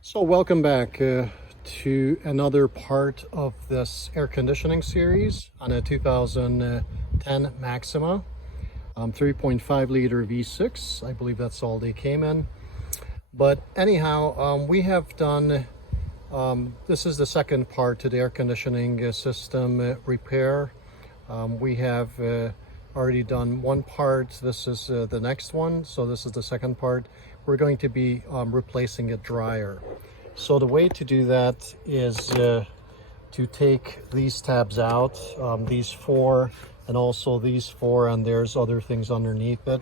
So welcome back to another part of this air conditioning series on a 2010 Maxima 3.5 liter V6. I believe that's all they came in. But anyhow, we have done, this is the second part to the air conditioning system repair. We have already done one part. This is the next one. So this is the second part. We're going to be replacing a dryer. So the way to do that is to take these tabs out, these four and also these four, and there's other things underneath it.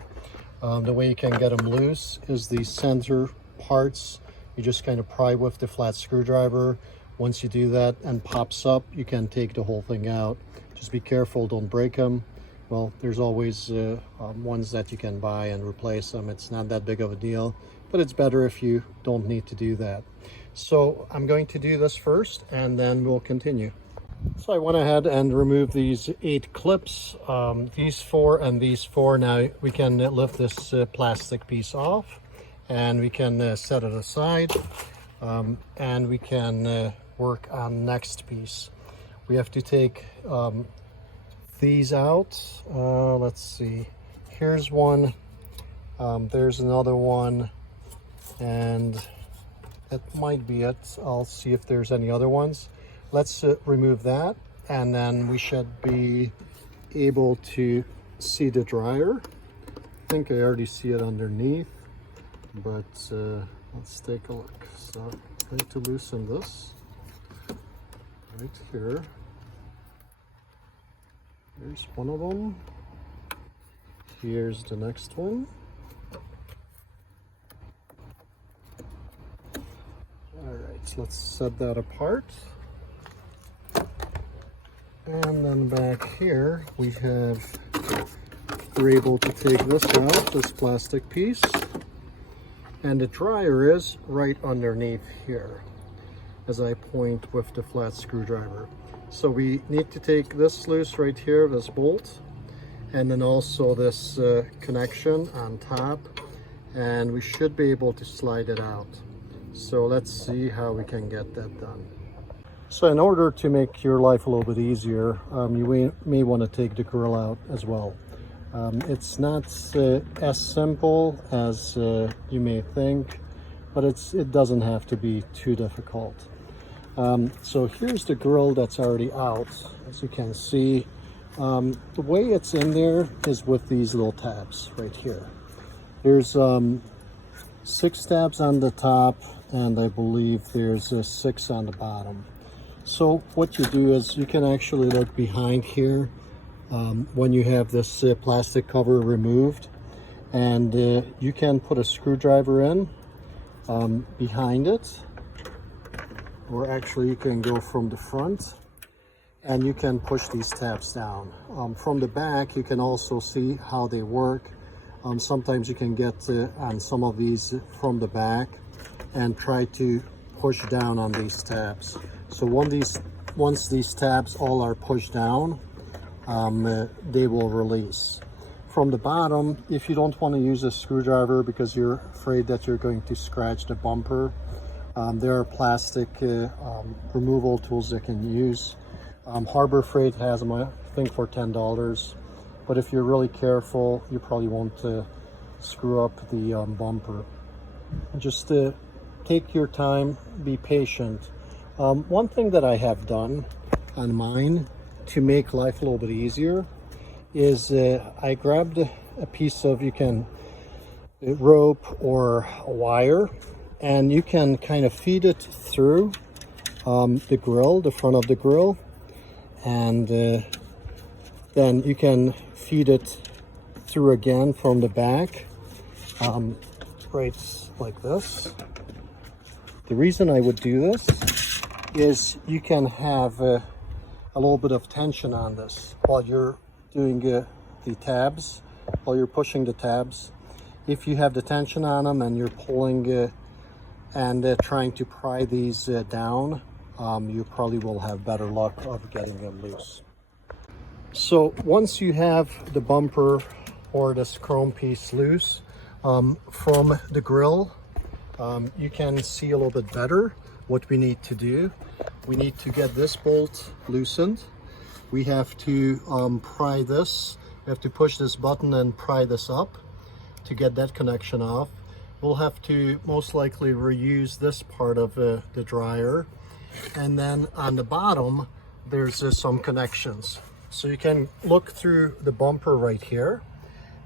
The way you can get them loose is the center parts. You just kind of pry with the flat screwdriver. Once you do that and pops up, you can take the whole thing out. Just be careful, don't break them. Well, there's always ones that you can buy and replace them. It's not that big of a deal, but it's better if you don't need to do that. So I'm going to do this first and then we'll continue. So I went ahead and removed these 8 clips, these 4 and these 4. Now we can lift this plastic piece off and we can set it aside, and we can work on next piece. We have to take these out. Let's see, here's one, there's another one, and that might be it. I'll see if there's any other ones. Let's remove that, and then we should be able to see the dryer. I think I already see it underneath, but let's take a look. So I'm going to loosen this right here. Here's one of them. Here's the next one. All right, so let's set that apart. And then back here we have, we're able to take this out, this plastic piece, and the dryer is right underneath here as I point with the flat screwdriver. So we need to take this loose right here, this bolt, and then also this connection on top, and we should be able to slide it out. So let's see how we can get that done. So in order to make your life a little bit easier, you may want to take the grill out as well. It's not as simple as you may think, but it doesn't have to be too difficult. So here's the grill that's already out. As you can see, the way it's in there is with these little tabs right here. There's 6 tabs on the top, and I believe there's 6 on the bottom. So what you do is you can actually look behind here when you have this plastic cover removed, and you can put a screwdriver in behind it, or actually you can go from the front and you can push these tabs down. From the back you can also see how they work. Sometimes you can get on some of these from the back and try to push down on these tabs. So once these tabs all are pushed down, they will release. From the bottom, if you don't want to use a screwdriver because you're afraid that you're going to scratch the bumper, there are plastic removal tools that can use. Harbor Freight has them, I think, for $10. But if you're really careful, you probably won't screw up the bumper. Just take your time, be patient. One thing that I have done on mine to make life a little bit easier is I grabbed a piece of, you can rope or a wire, and you can kind of feed it through the grill, the front of the grill, and then you can feed it through again from the back, right like this. The reason I would do this is you can have a little bit of tension on this while you're doing the tabs, while you're pushing the tabs. If you have the tension on them and you're pulling and trying to pry these down, you probably will have better luck of getting them loose. So once you have the bumper or this chrome piece loose from the grill, you can see a little bit better what we need to do. We need to get this bolt loosened. We have to pry this. We have to push this button and pry this up to get that connection off. We'll have to most likely reuse this part of the dryer. And then on the bottom, there's some connections. So you can look through the bumper right here,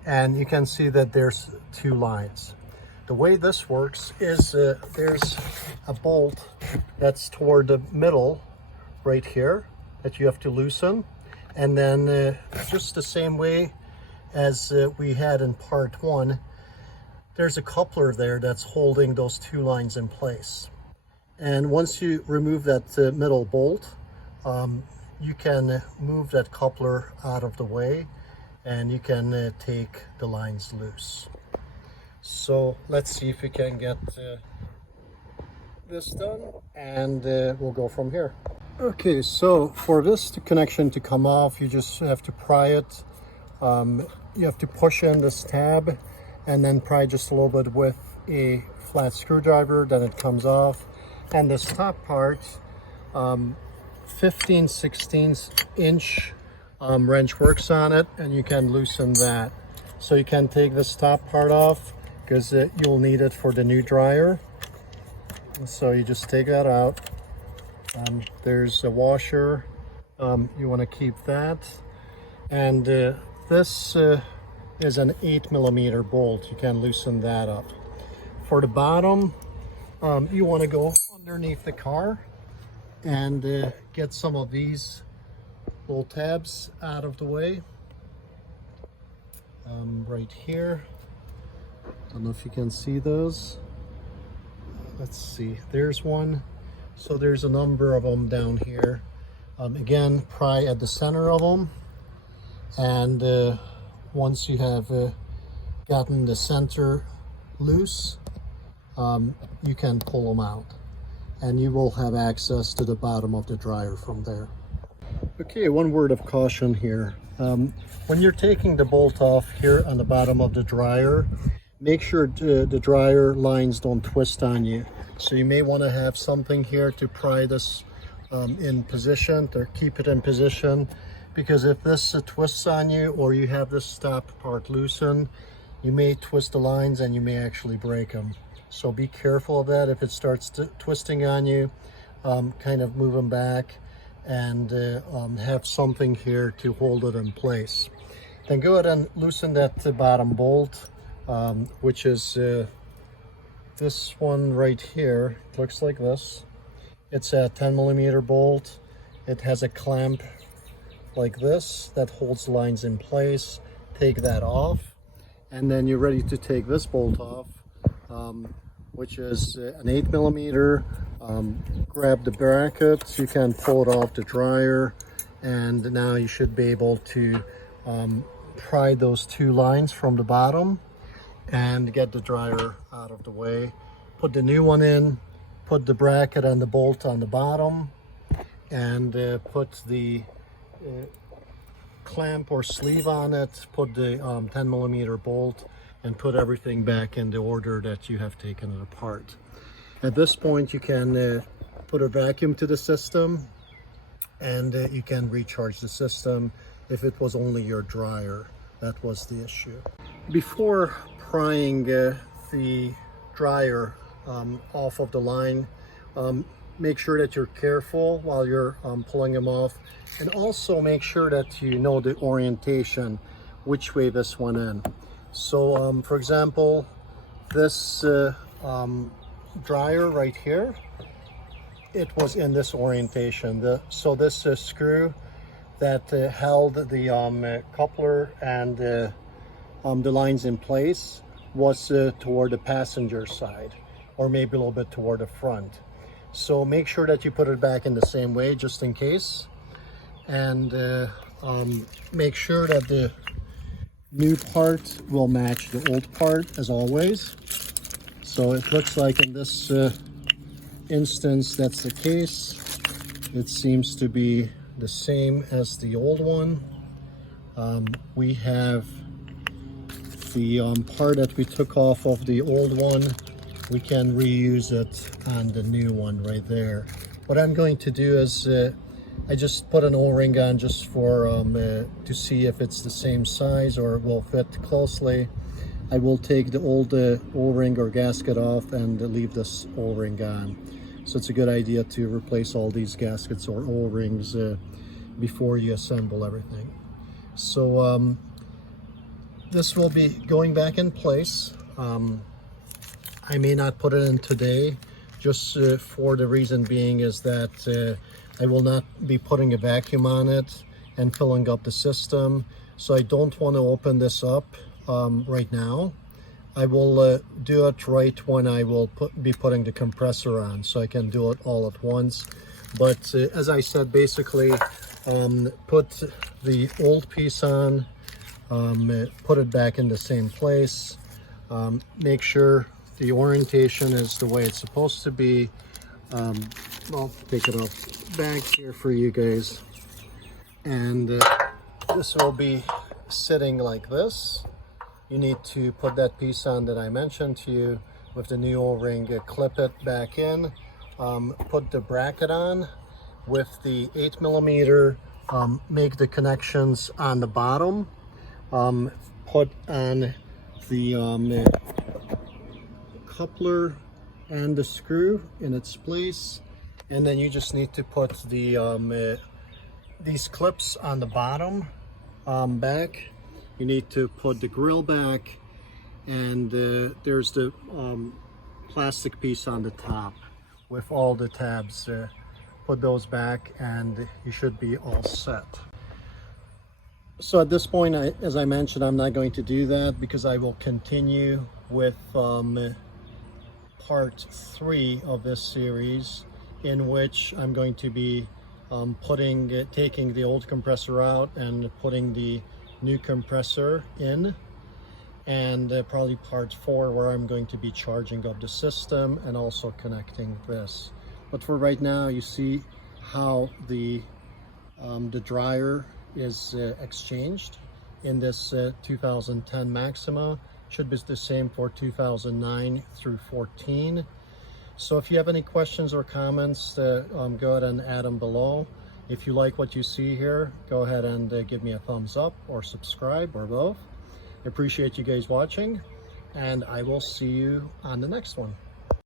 and you can see that there's two lines. The way this works is there's a bolt that's toward the middle right here that you have to loosen. And then just the same way as we had in part one, there's a coupler there that's holding those two lines in place. And once you remove that middle bolt, you can move that coupler out of the way, and you can take the lines loose. So let's see if we can get this done, and we'll go from here. Okay, so for this connection to come off, you just have to pry it. You have to push in this tab and then pry just a little bit with a flat screwdriver, then it comes off. And this top part, 15/16 inch wrench works on it, and you can loosen that. So you can take this top part off because you'll need it for the new dryer. So you just take that out. There's a washer, you want to keep that. And this is an 8mm bolt. You can loosen that up. For the bottom, you want to go underneath the car and get some of these little tabs out of the way. Right here. I don't know if you can see those. Let's see, there's one. So there's a number of them down here. Again, pry at the center of them. And once you have gotten the center loose, you can pull them out. And you will have access to the bottom of the dryer from there. Okay, one word of caution here. When you're taking the bolt off here on the bottom of the dryer, make sure the dryer lines don't twist on you. So you may want to have something here to pry this in position, to keep it in position, because if this twists on you, or you have this stop part loosened, you may twist the lines and you may actually break them. So be careful of that. If it starts twisting on you, kind of move them back and have something here to hold it in place. Then go ahead and loosen that bottom bolt, which is this one right here. It looks like this. It's a 10mm bolt. It has a clamp like this that holds lines in place. Take that off, and then you're ready to take this bolt off, which is an 8mm. Grab the bracket, you can pull it off the dryer, and now you should be able to pry those two lines from the bottom and get the dryer out of the way. Put the new one in, put the bracket and the bolt on the bottom, and put the clamp or sleeve on it, put the 10mm bolt, and put everything back in the order that you have taken it apart. At this point, you can put a vacuum to the system, and you can recharge the system if it was only your dryer that was the issue. Before prying the dryer off of the line, make sure that you're careful while you're pulling them off, and also make sure that you know the orientation, which way this went in. So for example, this dryer right here, it was in this orientation. So this screw that held the coupler and the lines in place was toward the passenger side, or maybe a little bit toward the front. So make sure that you put it back in the same way, just in case. And make sure that the new part will match the old part, as always. So it looks like in this instance that's the case. It seems to be the same as the old one. We have the part that we took off of the old one we can reuse it on the new one right there. What I'm going to do is I just put an O-ring on just for to see if it's the same size or it will fit closely. I will take the old O-ring or gasket off and leave this O-ring on. So it's a good idea to replace all these gaskets or O-rings before you assemble everything. So this will be going back in place. I may not put it in today, just for the reason being is that I will not be putting a vacuum on it and filling up the system. So I don't want to open this up right now. I will do it right when I will be putting the compressor on, so I can do it all at once. But as I said, basically put the old piece on, put it back in the same place, make sure the orientation is the way it's supposed to be. I'll take it off back here for you guys, and this will be sitting like this. You need to put that piece on that I mentioned to you with the new O-ring, clip it back in, put the bracket on with the 8mm, make the connections on the bottom, put on the coupler and the screw in its place, and then you just need to put the these clips on the bottom back. You need to put the grill back, and there's the plastic piece on the top with all the tabs. Put those back and you should be all set. So at this point, as I mentioned, I'm not going to do that because I will continue with part 3 of this series, in which I'm going to be taking the old compressor out and putting the new compressor in, and probably part 4 where I'm going to be charging up the system and also connecting this. But for right now, you see how the dryer is exchanged in this 2010 Maxima. Should be the same for 2009 through 14. So if you have any questions or comments, go ahead and add them below. If you like what you see here, go ahead and give me a thumbs up or subscribe or both. I appreciate you guys watching, and I will see you on the next one.